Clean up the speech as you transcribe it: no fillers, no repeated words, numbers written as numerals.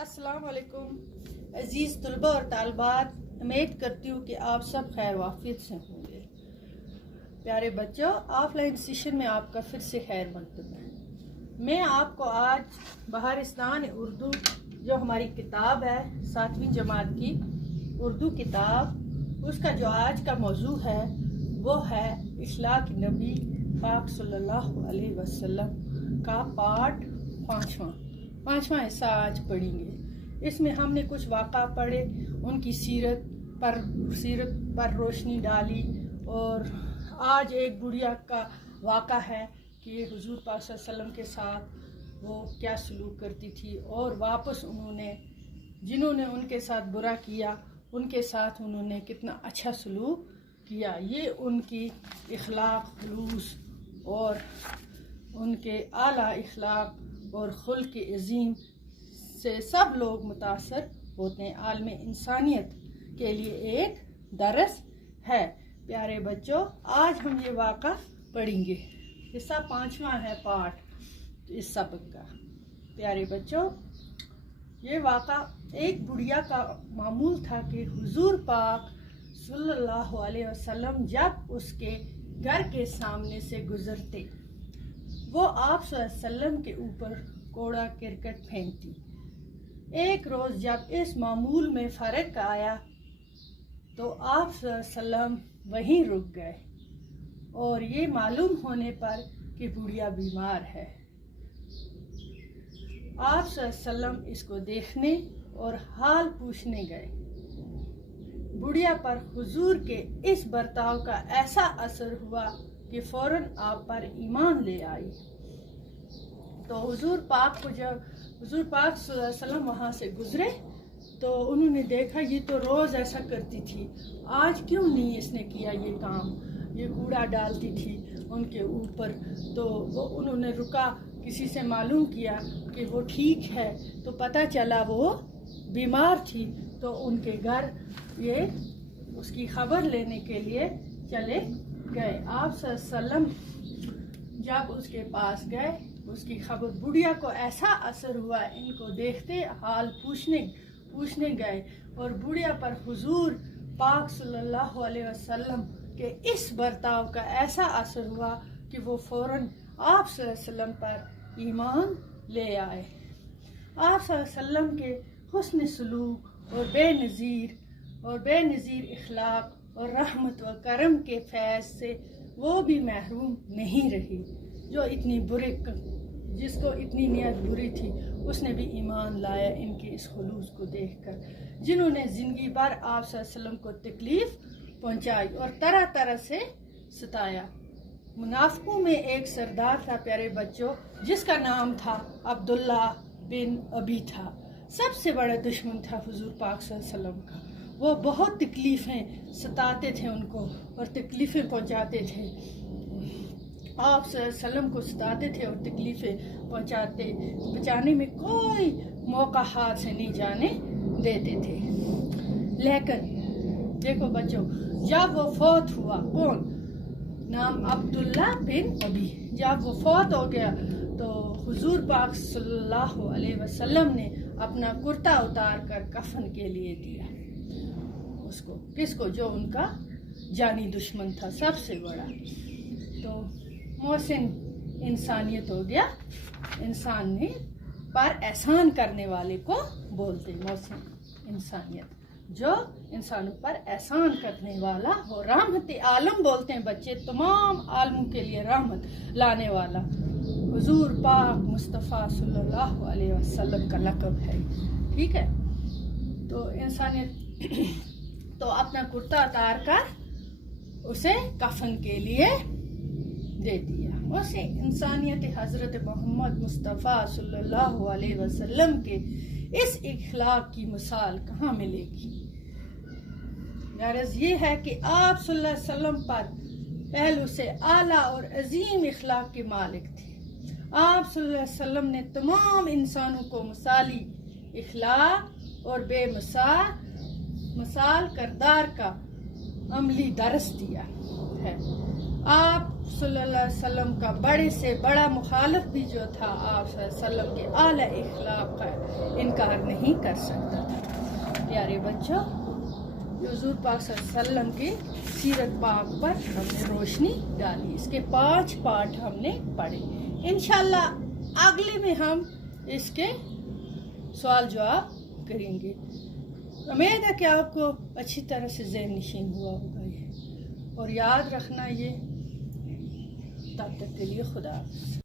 अस्सलाम वालेकुम अजीज़ तलबा और तालबात, उम्मीद करती हूँ कि आप सब खैर वाफियत से होंगे। प्यारे बच्चों, ऑफलाइन सेशन में आपका फिर से खैर मकदम है। मैं आपको आज बहारिस्तान उर्दू जो हमारी किताब है 7वीं जमात की उर्दू किताब, उसका जो आज का मौजू है वो है इखलाक नबी पाक सल्लल्लाहु अलैहि वसल्लम का पाठ पाँचवां हिस्सा आज पढ़ेंगे। इसमें हमने कुछ वाक़ा पढ़े, उनकी सीरत पर रोशनी डाली और आज एक बुढ़िया का वाक़ा है कि हुजूर पाक सल्लल्लाहु अलैहि वसल्लम के साथ वो क्या सलूक करती थी और वापस उन्होंने जिन्होंने उनके साथ बुरा किया उनके साथ उन्होंने कितना अच्छा सलूक किया। ये उनकी इखलाक खुलूस और उनके आला इखलाक और खुल्क अज़ीम से सब लोग मुतासर होते हैं। आलम इंसानियत के लिए एक दरस है। प्यारे बच्चों, आज हम ये वाक़ा पढ़ेंगे। हिस्सा 5वां है पाठ इस सबक का। प्यारे बच्चों, ये वाक़ा एक बुढ़िया का मामूल था कि हुजूर पाक सल्लल्लाहु अलैहि वसल्लम जब उसके घर के सामने से गुजरते, वो आप सल्लम के ऊपर कोड़ा किरकट फेंकती। एक रोज़ जब इस मामूल में फ़र्क आया तो आप सल्लम वहीं रुक गए और ये मालूम होने पर कि बुढ़िया बीमार है। आप सल्लम इसको देखने और हाल पूछने गए। बुढ़िया पर हुजूर के इस बर्ताव का ऐसा असर हुआ कि फौरन आप पर ईमान ले आई। तो हुजूर पाक सल्लम वहाँ से गुजरे तो उन्होंने देखा ये तो रोज़ ऐसा करती थी, आज क्यों नहीं इसने किया ये काम। ये कूड़ा डालती थी उनके ऊपर। तो वो उन्होंने रुका, किसी से मालूम किया कि वो ठीक है, तो पता चला वो बीमार थी। तो उनके घर ये उसकी खबर लेने के लिए चले गए। आप सल्लम जब उसके पास गए, उसकी खबर, बुढ़िया को ऐसा असर हुआ, इनको देखते हाल पूछने गए और बुढ़िया पर हुजूर पाक सल्लल्लाहु अलैहि वसल्लम के इस बर्ताव का ऐसा असर हुआ कि वो फौरन आप सल्लम पर ईमान ले आए। आप सल्लम के हुस्न सलूक और बेनज़ीर इखलाक और रहमत व करम के फैज़ से वो भी महरूम नहीं रही। जिसको इतनी नियत बुरी थी उसने भी ईमान लाया इनके इस खुलूस को देखकर। जिन्होंने ज़िंदगी भर आप सल्लम को तकलीफ़ पहुंचाई और तरह तरह से सताया। मुनाफिकों में एक सरदार था प्यारे बच्चों, जिसका नाम था अब्दुल्ला बिन अबी था। सबसे बड़ा दुश्मन था हुजूर पाक सल्लल्लाहु अलैहि वसल्लम का। वो बहुत तकलीफ़ें सताते थे उनको और तकलीफ़ें पहुंचाते थे। आप सल्लम को सताते थे और तकलीफ़ें बचाने में कोई मौका हाथ से नहीं जाने देते थे। लेकिन देखो बच्चों, जब वो फौत हुआ, कौन, नाम अब्दुल्ला बिन अबी, जब वो फौत हो गया तो हुजूर पाक सल्लल्लाहु अलैहि वसल्लम ने अपना कुर्ता उतार कर कफन के लिए दिया उसको। किसको? जो उनका जानी दुश्मन था, सबसे बड़ा। तो मोहसिन इंसानियत हो गया। इंसान ने पर एहसान करने वाले को बोलते मोहसिन इंसानियत, जो इंसानों पर एहसान करने वाला हो। रहमत आलम बोलते हैं बच्चे, तमाम आलमों के लिए रहमत लाने वाला हुजूर पाक मुस्तफ़ा सल्लल्लाहु अलैहि वसल्लम का लक़ब है। ठीक है, तो इंसानियत तो अपना कुर्ता उतार कर उसे कफन के लिए दे दिया। उसे इंसानियत हज़रत मोहम्मद मुस्तफ़ा सल्लल्लाहु अलैहि वसल्लम के इस इखलाक की मिसाल कहाँ मिलेगी। गर्ज ये है कि आप सल्लल्लाहु अलैहि वसल्लम पर पहलू से आला और अजीम इखलाक के मालिक थे। आप सल्लल्लाहु अलैहि वसल्लम ने तमाम इंसानों को मिसाली इखलाक और मिसाल करदार का अमली दरस दिया है। आप सल्लल्लाहु अलैहि वसल्लम का बड़े से बड़ा मुखालिफ भी जो था आप सल्लल्लाहु अलैहि वसल्लम के आला इखलाक का इनकार नहीं कर सकता था। प्यारे बच्चों, हुज़ूर पाक सल्लल्लाहु अलैहि वसल्लम की सीरत पाक पर हमने रोशनी डाली। इसके 5 पार्ट हमने पढ़े। इंशाल्लाह अगले में हम इसके सवाल जवाब करेंगे। उम्मीद है कि आपको अच्छी तरह से ज़हन नशीन हुआ होगा ये, और याद रखना ये। तब तक के लिए खुदा हाफ़िज़।